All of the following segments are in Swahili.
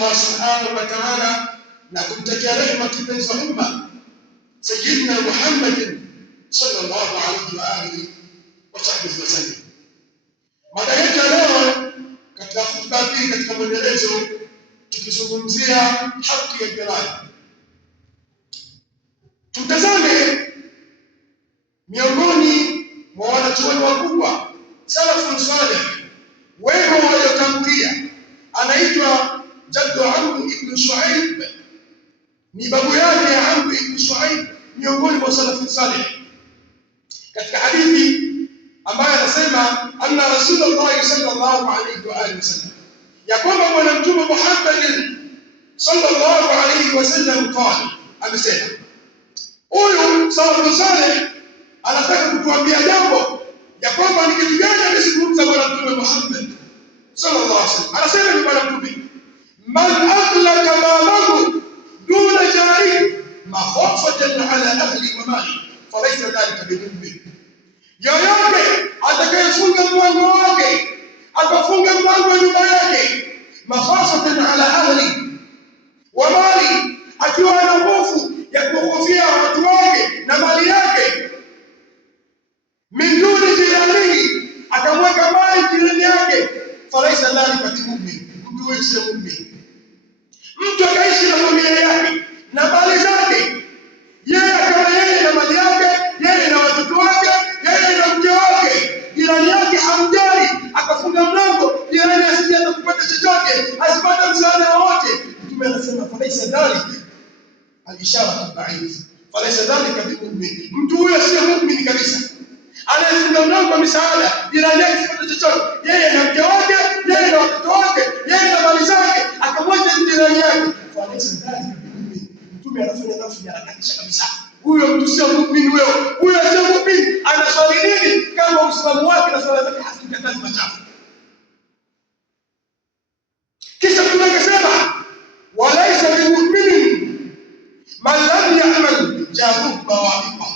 Allah subhanahu wa ta'ala na kumtakia rehema kipenzi wa umma Sayyidina Muhammad sallallahu alaihi wa alihi wa sahbihi wasallam. Mada yetu leo katika hotuba hii, katika mwendelezo, tukizungumzia haki ya jirani. Tutazame miongoni mwa wanachuoni wakubwa salafun salih, wema waliotangulia. Anaitwa Jaddu Amr ibn Shuaib, ni babu yake Amr ibn Shuaib, miongoni mwa salafun salih. Katika hadithi ambayo anasema anna Rasulullah sallallahu alayhi wa alihi wasallam, ya kwamba bwana mtume Muhammad sallallahu alayhi wasallam qala, amesema. Huyu salafun salih anataka kutuambia jambo ya kwamba ni kitu gani anazungumza bwana mtume Muhammad sallallahu alaihi wasallam. Anasema ni bwana mtume, man aghlaqa malahu duna jari makhafatan ala ahli wa mali falaysa dhalika bimu'min. Yoyote atakayefunga mlango wake, akafunga mlango wa nyumba yake, makhafatan ala ahli wa mali, akiwa na hofu ya kuhofia watu wake na mali yake, min duni jiranihi, akamweka mbali jirani yake, falaisa dhalika bimu'min, mtu huyo si muumini. Mtu akaishi na familia yake na mali zake, yeye akawa yeye na mali yake, yeye na watoto wake, yeye na mke wake, jirani yake hamjali, akafunga mlango jirani asije kupata chochote, asipate msaada wowote. Mtume anasema falaisa dhalika, al-ishara ba'id, falaisa dhalika bimu'min, mtu huyo si muumini kabisa. Anayefunga mlango wa misaada jirani yake asipate chochote, yeye na mke wake, yeye na watoto wake, yeye na mali zake, akamwacha jirani yake, falaisa dhalika bimu'min. Mtume anafanya nafsi ya harakisha kabisa, huyo mtu sio muumini. Huyo sio muumini. Anaswali nini kama Uislamu wake na swala zake hazina kazi machafu? Kisha Mtume akasema walaisa bimu'minin man lam ya'mal jaruhu bawa'iqa,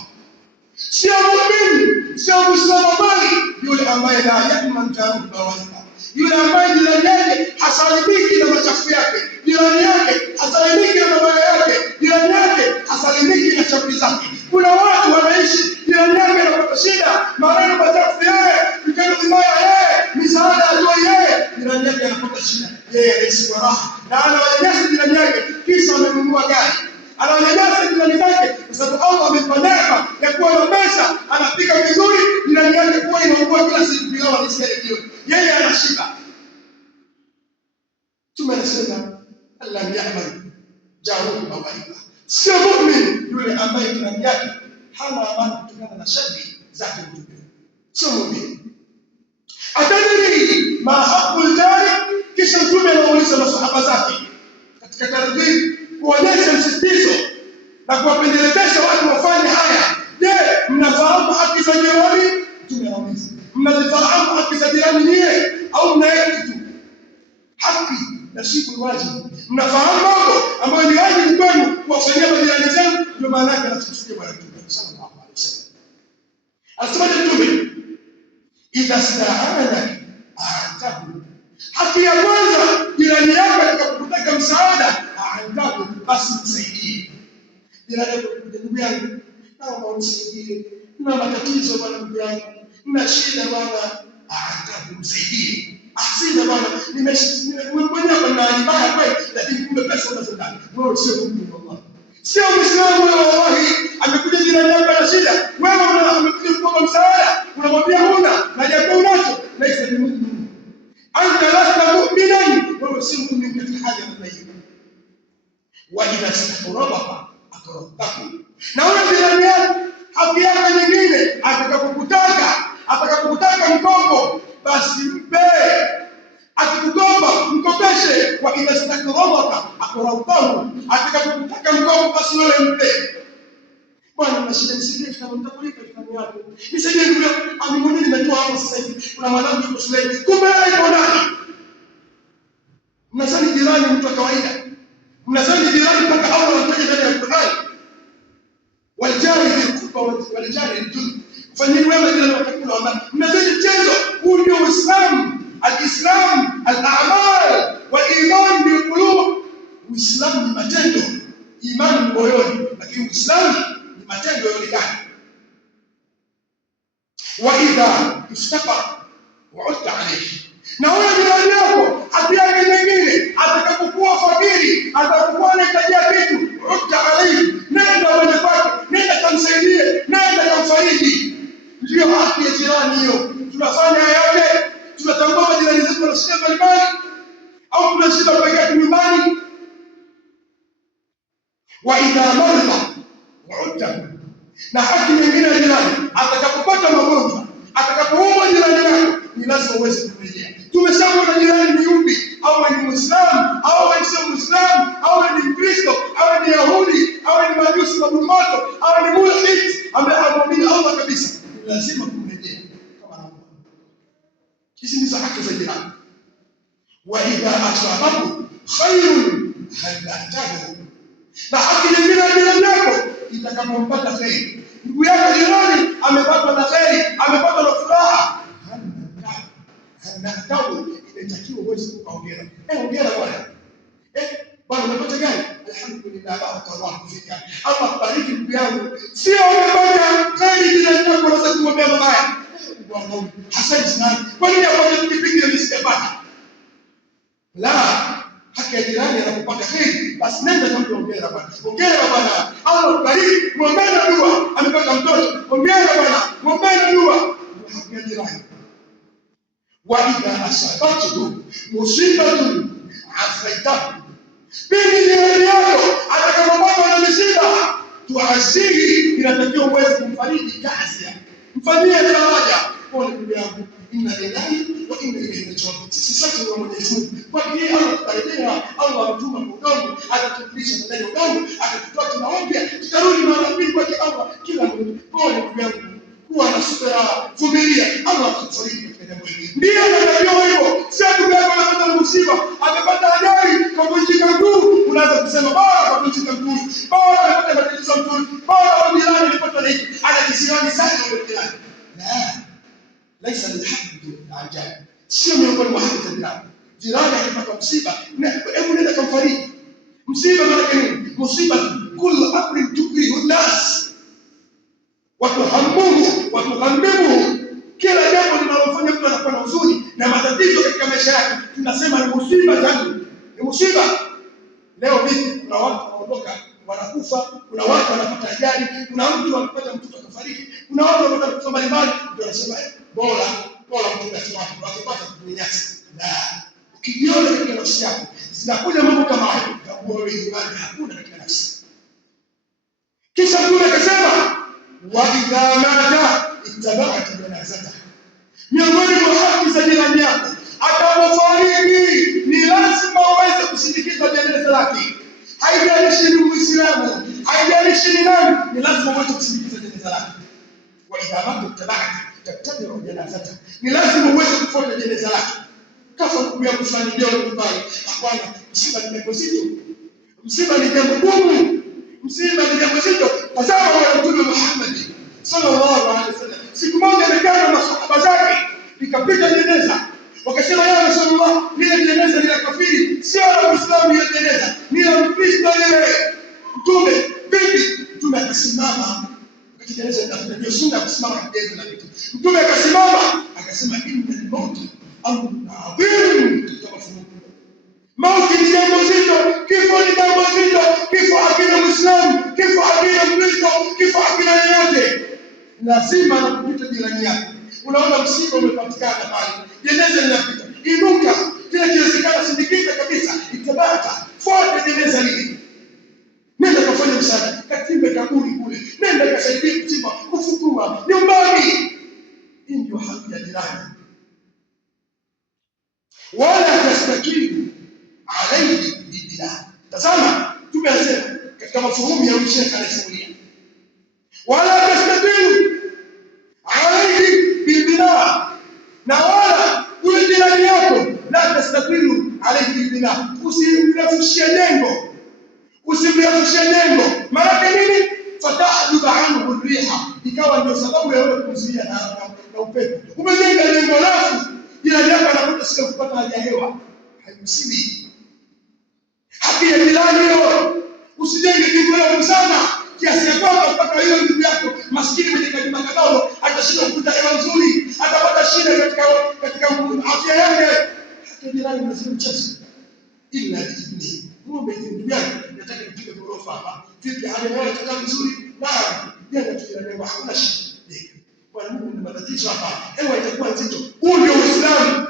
sio muumini, sio Muislamu bali yule ambaye la ya'mal jaruhu bawa'iqa, yule ambaye jirani yake hasalimiki na machafu yake, jirani yake hasalimiki na mabaya yake, jirani yake hasalimiki na chafu zake. Kuna watu wanaishi jirani yake anapata shida, maneno machafu yeye, vitendo vibaya yeye, misaada atoa yeye, jirani yake anapata shida, yeye anaishi kwa raha na anawanyanyasa jirani yake, kisha amenunua gari, anawanyanyasa jirani zake kwa sababu Allah amempa neema ya kuwa na pesa, anapika vizuri, jirani yake kwa inaungua kila siku bila anisikia jioni, yeye anashiba. Tumesema Allah ya'mal jaruhu bawa'iqa, sio muumini yule ambaye jirani yake hana amani kutokana na shari zake, sio muumini. Atadri ma haqqul jari, kisha Mtume anauliza masahaba zake katika tarbiya, kuonyesha msisitizo na kuwapendeleza watu wafanye haya. Je, mnafahamu haki za jirani? Mtume anauliza, mnazifahamu haki za jirani nyie au mnaeka tu haki na siku wajibu? Mnafahamu mambo ambayo ni wajibu kwenu kuwafanyia majirani zenu? Ndio maana yake anatusudia bwana Mtume sallallahu alaihi wasallam. Asema Mtume, idha sta'ana a'tahu, haki ya kwanza jirani yako atakapotaka msaada, a'tahu, basi msaidie. Jirani yako ndugu yangu, naomba unisaidie, na matatizo bwana, ndugu yangu na shida bwana, a'tahu, msaidie. Asina bwana, nimemwambia bwana mbaya kweli, lakini kumbe pesa unazodai wewe sio Mungu. Allah sio Muislamu wewe, wallahi. Amekuja jirani yako na shida, wewe amekuja kuomba msaada, unamwambia huna na japo unacho, laisa bi mu'min, anta lasta mu'minan, wewe si mu'min katika hali ya namna hiyo. Wa idha istaqraba aqrabtahu, na wewe jirani yako haki yako nyingine, atakapokutaka mkopo basi mpe, akikukomba mkopeshe. Wa idha istaqraba aqrabtahu, atakapokutaka mkopo basi wewe mpe. Bwana na shida, nisaidie kama mtakulipa kitabu yako, nisaidie ndugu yangu, mimi nimetoa hapo sasa hivi, kuna mwanangu yuko shuleni, kumbe yeye yuko ndani. Mnasali jirani mtu wa kawaida, mnasali jirani mpaka Allah anataja ndani ya Qur'an, waljari bilqurba waljari bidun, fanyeni wema jirani watakula amani. Mnasali mchezo huu, ndio Uislamu. Al-Islam al-a'mal wal iman bil qulub Uislamu ni matendo, imani ni moyoni, lakini Uislamu ni matendo yaonekana. Wa idha istaqa wa'udta alayhi, na wewe jirani yako akiaga nyingine, atakapokuwa fakiri, atakapokuwa anahitaji kitu, udta alayhi, nenda wewe kwake, nenda kumsaidie, nenda kumfariji. Ndio haki ya jirani hiyo. Tunafanya yote, tunatambua majirani zetu wana shida mbalimbali, au tuna shida peke yetu nyumbani. Wa idha marida wa'udta, na haki nyingine ya jirani, atakapopata magonjwa, atakapoumwa jirani yako, ni lazima uweze kurejea. Tumeshaona jirani ni yupi, au ni Muislamu, au sio Muislamu, au ni Mkristo, au ni Yahudi, au ni Majusi mabumoto, au ni mulhid ambaye hamwamini Allah kabisa, ni lazima kurejea kama naomba. Hizi ndizo haki za jirani. Wa idha asabahu khairun hadatahu, na haki nyingine ya jirani yako, itakapompata kheri, ndugu yako jirani amepata na kheri, amepata na furaha, hanatahu, inatakiwa uweze kuongea. Ongea bwana. Bwana umepata gani? Alhamdulillah, barakallahu fika. Allah bariki ndugu yangu. Sio umepata kheri jirani yako unaweza kumwambia mabaya. Bwana hasani sana. Kwa nini apate pikipiki na nisipata? La, haki ya jirani anapopata kheri, basi nenda kwa ongea bwana. Ongea bwana. Allah bariki, muombe dua. Amepata mtoto, ongea bwana. Muombe dua. Haki ya jirani. Wa idha asabathu musibatun afaitahu, pindi jirani yako atakapopatwa na misiba, tuasihi, inatakiwa uweze kumfariji kazi yake, mfanyie faraja. Pole ndugu yangu, inna lillahi wa inna ilaihi rajiun. Sisi sote ni wa Mwenyezi Mungu. Kwa hiyo Allah tutarejea, Allah ametuma udongo, atatulisha ndani ya udongo, atatutoa tunaombea, tutarudi mara mbili kwa Allah kila mtu. Pole ndugu yangu, kuwa na subira, vumilia, Allah atakufariji katika jambo hili. Ndio ndio hivyo. Sio ndugu yako anapata msiba, amepata ajali, kavunjika mguu, unaanza kusema bora kavunjika mguu, bora amepata matatizo mguu, bora jirani alipata na hiki, anakisirani sana yule jirani. La, laisa lilhaqi ajali. Sio miongoni mwa haki za jirani. Jirani akipata msiba, hebu nenda kumfariji. Msiba maana nini? Msiba kullu amrin tukrihu nas, watuhammuhu, kila jambo linalofanya mtu anakuwa na huzuni na matatizo katika maisha yake, tunasema ni musiba zangu, ni musiba. Leo vipi, kuna watu wanaondoka wanakufa, kuna watu wanapata ajali, kuna mtu anapata mtoto akafariki, kuna watu wanapata kufa mbalimbali, ndio anasema bora mtu asiwapo wakipata kunyanyasa. Na ukijiona katika nafsi yako zinakuja mambo kama hayo, utakuwa wewe imani hakuna katika nafsi. Kisha Mtume akasema wa idha mata ittaba'at janazata, miongoni mwa haki za jirani yako, atakapofariki ni lazima uweze kusindikiza jeneza lake. Haijalishi ni Muislamu, haijalishi ni nani, ni lazima uweze kusindikiza jeneza lake. Wa idha mata tattabi'u janazata, ni lazima uweze kufuata jeneza lake. Kafa ndugu yangu fulani leo nyumbani, hapana, msiba ni jambo zito, msiba ni jambo gumu, msiba ni jambo zito. Tazama wa Mtume Muhammad sallallahu alaihi wasallam, siku moja amekaa na masahaba zake, likapita jeneza, wakasema ya Rasulullah, lile jeneza ni la kafiri, sio la Muislamu. Ile jeneza ni la Mkristo. Yeye Mtume vipi? Mtume akasimama katika jeneza, ndio sunna kusimama katika jeneza. Mtume akasimama akasema, inna al-maut amrun adhim, mauti ni jambo zito, kifo ni jambo zito. Kifo hakina Muislamu, kifo hakina Mkristo, kifo hakina yeyote. Lazima nakupita jirani yako. Unaona msiba umepatikana pale, jeneza linapita, inuka, kile kiwezekana sindikiza kabisa, itabata, fuata jeneza lile, nenda kafanya msaada, katimbe kaburi kule, nenda kasaidie kuchimba, kufukua nyumbani. Hii ndio haki ya jirani. Wala tastakimu alayhi bid'a. Tazama, tumesema katika mafuhumu ya Sheikh anasimulia, wala tastakimu alayhi bid'a, na wala yule jirani yako, la tastakimu alayhi bid'a, usimrefushie lengo, usimrefushie lengo. Maana nini? Fatahjuba anhu riha, ikawa ndio sababu ya wewe kuzuia na upepo. Umejenga lengo lako, jirani yako anakuta sio kupata hali ya hewa, haimsibi. Haki ya jirani sana kiasi ya kwamba mpaka hiyo ndugu yako maskini mwenye kajumba kadogo atashinda kukuta hewa nzuri, atapata shida katika afya yake. Hata jirani mnasema mchezo ila ni ng'ombe ndugu yako nataka nipige ghorofa hapa, vipi hali yao itakaa vizuri na jenga tu jirani yako, hakuna shida. Kwa nini kuna matatizo hapa, hewa itakuwa nzito. Huu ndio Uislamu.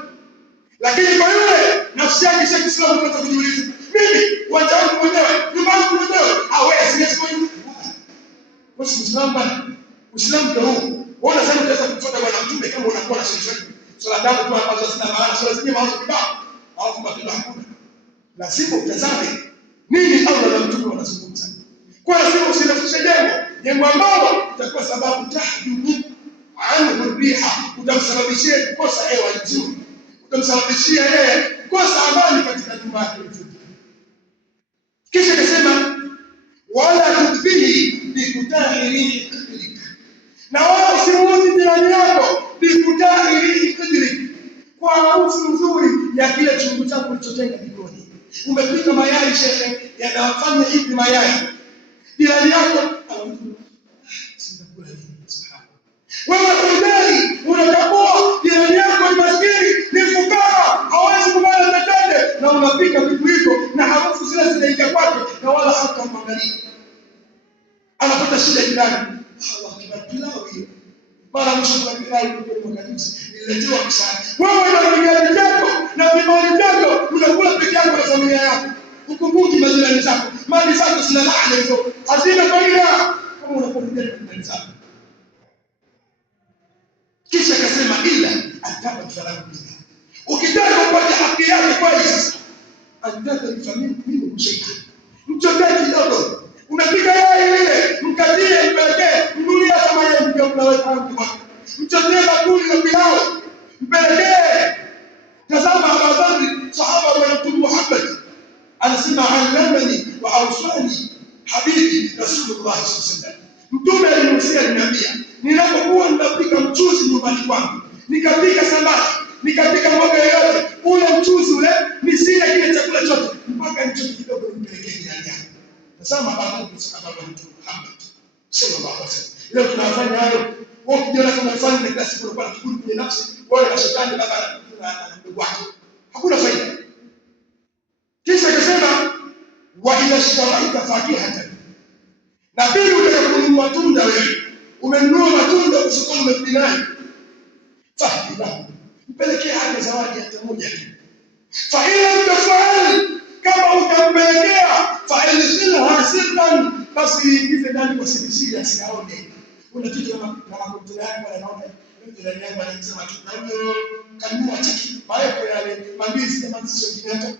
Lakini kwa yule nafsi yake si Kiislamu, kwanza kujiuliza, mimi uwanja wangu mwenyewe, nyumba yangu mwenyewe, hawezi kwa hiyo kwa Uislamu bana. Uislamu ndio huu. Wewe unasema utaweza kufuata bwana mtume kama unakuwa na swala tano tu ambazo zina maana, swala zingine maana kibao au matendo hakuna. Lazima utazame nini Allah na mtume wanazungumza. Kwa lazima usilafishe jengo ambalo itakuwa sababu tahdumu anhu riha, utamsababishia kukosa hewa nzuri, utamsababishia yeye kukosa amani katika nyumba yake. Kisha akasema wala tudhihi bikutahiri qadrik, na wala usimuudhi jirani yako bikutahiri qadrik, kwa harufu nzuri ya kile chungu chako ulichotenga jikoni. Umepika mayai shekhe, yanafanya hivi mayai, jirani yako wewe unadai unatambua jirani yako ni maskini, ni fukara, hawezi kubana tatende, na unapika vitu hivyo na harufu zile zinaingia kwake na wala hata mwangalia. Anapata shida jirani, Allah kibapilau hiyo. Mara mwisho kwa pilau kwa mkanisa niletewa msaada. Wewe na vigari vyako na vibali vyako unakula peke yako na familia yako. Ukumbuki majirani zako. Mali zako zina laana hizo. Hazina faida kama unakuwa na zako. Kisha akasema ila ataka salamu bila. Ukitaka kupata haki yake kwa sasa, ataka ifanyike mimi mshika. Mchotaji kidogo. Unapiga yai ile, mkatie mpelekee, mdulia kama yeye ndio mnaweka mtu wako. Mchotie bakuli la pilau, mpelekee. Tazama Abadhari, sahaba wa Mtume Muhammad, anasema alamani wa awsani habibi Rasulullah sallallahu alaihi wasallam. Mtume alinihusia, aliniambia, ninapokuwa ninapika mchuzi nyumbani kwangu, nikapika samaki, nikapika mboga yoyote, ule mchuzi ule nisile kile chakula chote mpaka nichote kidogo nimpelekee jirani yangu. Tazama Abadhari, sahaba wa Mtume Muhammad sallallahu alaihi wasallam. Leo tunafanya hayo. Wewe ukijiona kama unafanya na kila siku unapata kiburi kwenye nafsi, wewe na shetani baba na ndugu wako. Hakuna faida. Kisha akasema wa ila sharaita fakihatan. Na pili utakununua matunda wewe. Umenunua matunda usokoni umepinai. Fahila. Mpelekee hata zawadi hata moja tu. Fa ila mtafali, kama utampelekea fa ilzilha sirran, basi ingize ndani kwa siri asiaone. Kuna kitu kama mtu yako anaona jirani yangu anasema tunao kanuni chaki baada ya mambizi kama sisi wengine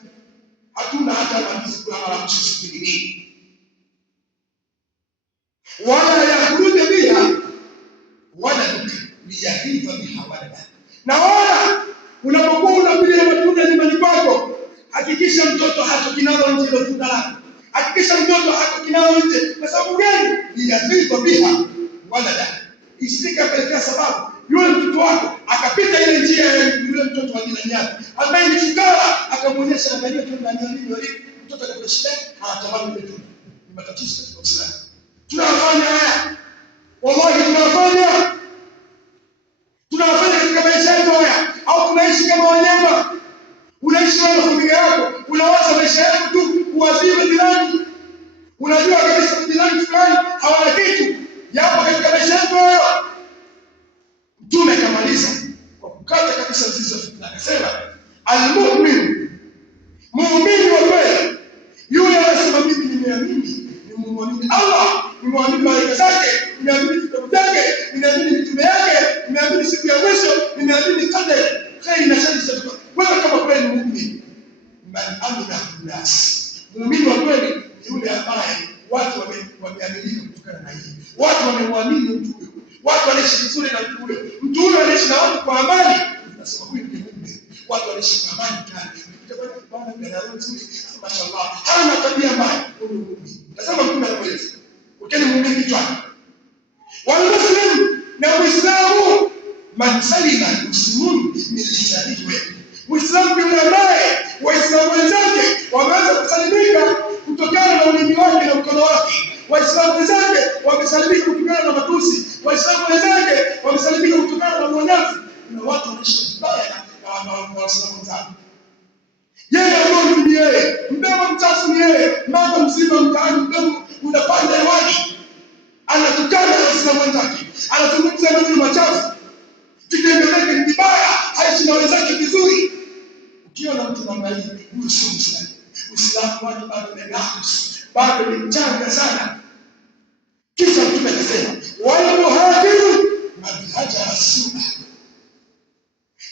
hatuna hata mambizi kwa mara mshikili wala yakhruja biha wala liyahifa biha wala. Na wala unapokuwa unapiga matunda nyumbani kwako, hakikisha mtoto hatokinao nje ile tunda lako, hakikisha mtoto hatokinao nje. Kwa sababu gani? Liyahifa biha wala isikapelekea sababu yule mtoto wako akapita ile njia ya yule mtoto wa jirani yako ambaye ni fukara, akamuonyesha angalia tu ndani ya nini yule mtoto atakuwa shida, anatamani ile tu. Ni matatizo katika Uislamu. Tunafanya haya, wallahi tunafanya katika maisha yetu haya, au tunaishi kama wanyama. Unaishi na familia yako, unawaza maisha yako tu, uwazime jirani. Unajua kabisa jirani fulani hawana kitu. Yapo katika maisha yetu hayo. Mtume akamaliza kwa kukata kabisa mzizi wa fitna, akasema almu'min, muumini wa kweli yule anasema mimi nimeamini, nimemwamini Allah, nimemwamini malaika zake, nimeamini vitabu vyake, nimeamini mitume yake, nimeamini siku ya mwisho, nimeamini qadar khair na shari zote. Wewe kama kweli muumini, man amina nas, muumini wa kweli ni yule ambaye watu wameamini kutokana na hii. Watu wamemwamini mtu huyo. Watu wanaishi vizuri na mtu huyo. Mtu huyo anaishi na watu kwa amani. Tunasema huyu ni muumini. Watu wanaishi kwa amani kali. Kitabu kibana ngana nzuri, mashallah. Hana tabia mbaya, huyu muumini. Tazama Mtume anaeleza. Ukeni muumini kichwani. Wal muslim, na Muislamu, man salima muslimun min lisanihi. Muislamu yule ambaye Waislamu wenzake wameweza kusalimika kutokana na ulimi wake na mkono wake. Waislamu wenzake wamesalimika kutokana na matusi, Waislamu wenzake wamesalimika kutokana na uonevu. Kuna watu wanaishi vibaya na Waislamu wenzao. Yeye ambaye ni yeye, mdomo mchafu ni yeye, mambo mzima mtaani mdomo unapanda hewani. Anatukana Waislamu wenzake, anazungumza maneno machafu. Vitendo vyake ni vibaya, haishi na wenzake vizuri. Ukiona mtu namna hii, huyo sio Muislamu. Uislamu wake bado ni nafsi, bado ni mchanga sana. Kisha Mtume akasema, wal muhajiru man hajara sunnah.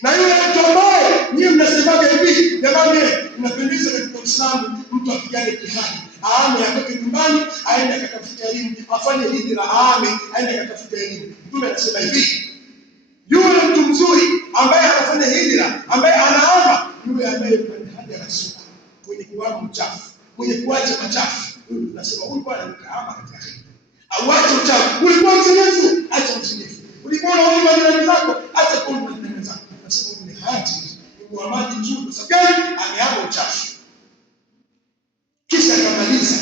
Na yule mtu ambaye nyinyi mnasemaga hivi, jamani, mnapendeza katika Uislamu, mtu apigane jihad, aame atoke nyumbani, aende akatafuta elimu, afanye hijra, aame aende akatafuta elimu. Mtume anasema hivi, yule mtu mzuri ambaye anafanya hijra, ambaye anaama, yule ambaye hajara sunnah, mwenye kuwa mchafu, mwenye kuacha machafu. Huyu tunasema huyu bwana mkaama katika hijra. Auache uchafu. Ulikuwa mzinifu, acha mzinifu. Ulikuwa unaona majirani zako, acha kwa majirani zako. Nasema huyu ni haji, ni muamadi mzuri kwa sababu gani? Ameama uchafu. Kisha akamaliza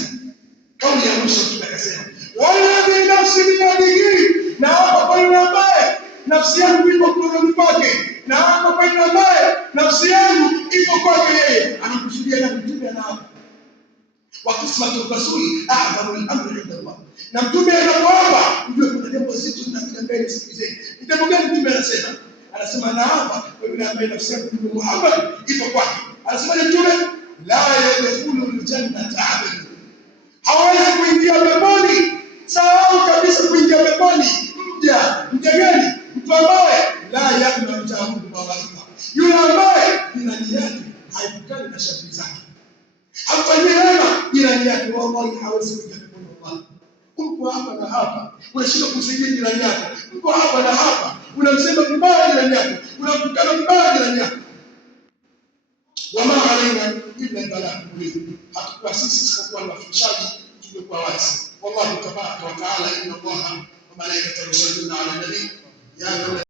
kauli ya mwisho, akasema, walladhi nafsi biyadihi, na hapa kwa yule ambaye nafsi yangu ipo mkononi kwake, na hapa kwa yule ambaye nafsi yangu ipo kwake yeye. Anakusudia na Mtume anaapa wa kismatu rasuli a'dhamul amri inda Allah. Na Mtume anapoapa ndio kuna jambo zito linakuja mbele. Sikilizeni ni jambo gani Mtume anasema. Anasema na hapa kwa yule ambaye nafsi yake ni Muhammad ipo kwake. Anasema Mtume, la yadkhulu aljannata abad, hawezi kuingia peponi. Sahau kabisa kuingia peponi mja gani? Mtu ambaye la yakma ta'budu mawaidha, yule ambaye jirani yake haipukani na sharti zake, hamfanyie wema jirani yake, wallahi hawezi kuingia peponi. Wallahi uko hapa na hapa unashika kusaidia jirani yako, uko hapa na hapa unamsema vibaya jirani yako, unamtukana vibaya jirani yako. Wama alaina illa balagh mubin, hatakuwa sisi isipokuwa wafundishaji, tumekuwa wazi. Wallahu tabaraka wa taala, inna Allaha wa malaikatahu yusalluna ala nabii ya